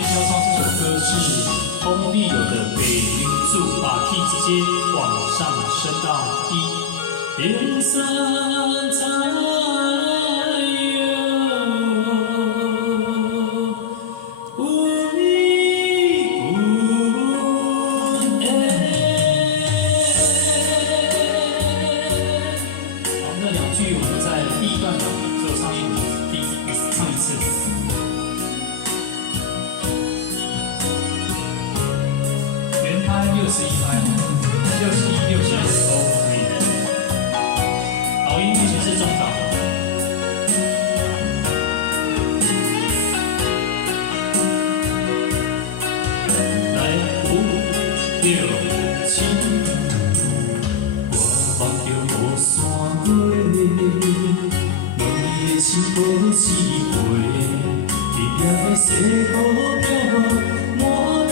天要唱这首歌是封闭有的北云柱，把 key 直接往上升到一，天山才61拍，61、62都可以。老鹰目前是中档。来5、6、7，我望着雨伞过，问你的心无是回，你也西雨飘落满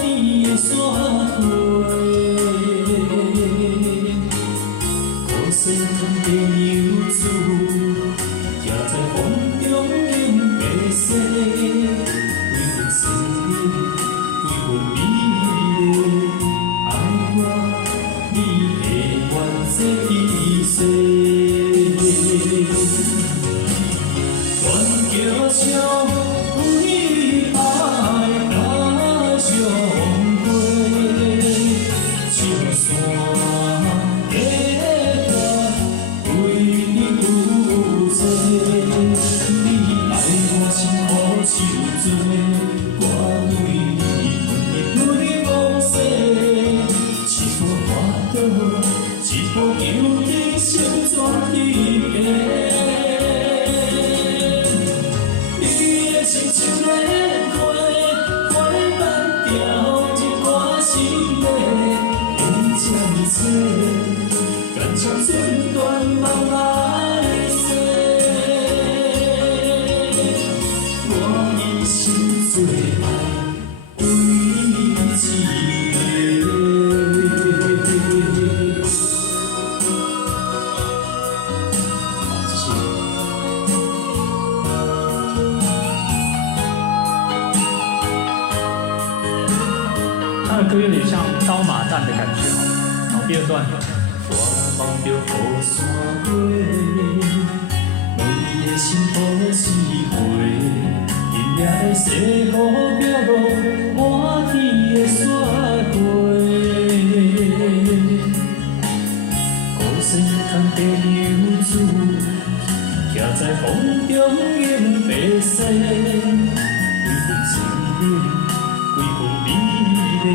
天的山花。地牛子，徛在风中永白雪，几分思念，几分美丽，爱我你的原这一世。愿叫声有你爱来相会，唱山。敢唱寸断梦来世，我一生最爱唯一个。好，谢谢。他的歌有点像刀马旦的感觉哈。第二段。我望着雨伞过，问你的心何时回？今夜的西雨飘落满天的雪花，孤身牵地牛子，徛在风中永白雪，几分情恋，几分美丽，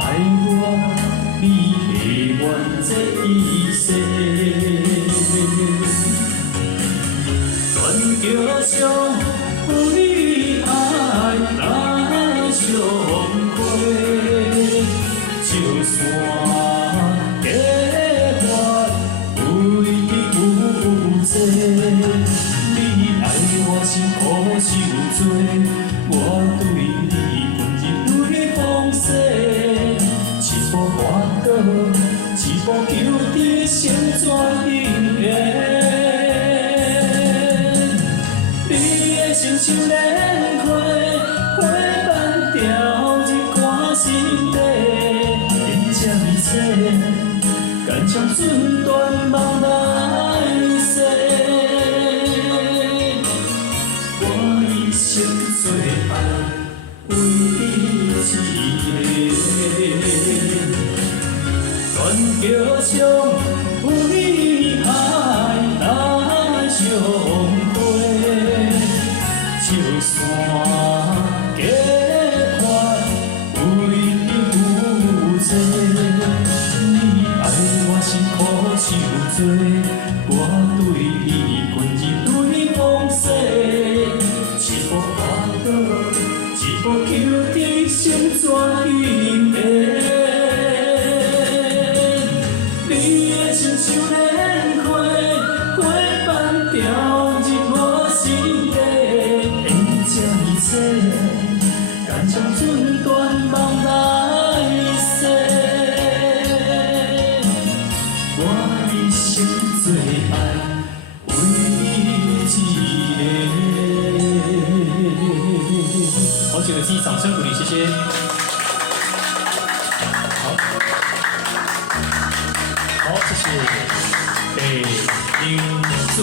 爱我。你的原这一世，愿叫声有你爱来相会，就算结伴为你有罪，你爱我心可受罪，我对你温柔对风雪。一步滑倒，一步求得成全永远。你的亲像莲花，花瓣掉入歌心底，忍这一切，敢将寸断梦来世。我一生最爱唯你一个。愿叫声有你爱来相会，就算结伴为你有罪，你爱我心可受罪，我对你温柔对风雪，一步滑倒，一步求得成全永远。你的亲像莲花，花瓣掉入我心底，忍这一切，敢将寸断梦来世。我一生最爱唯一一个。好，请给自己掌声。谢。好，好，谢谢。给牛主。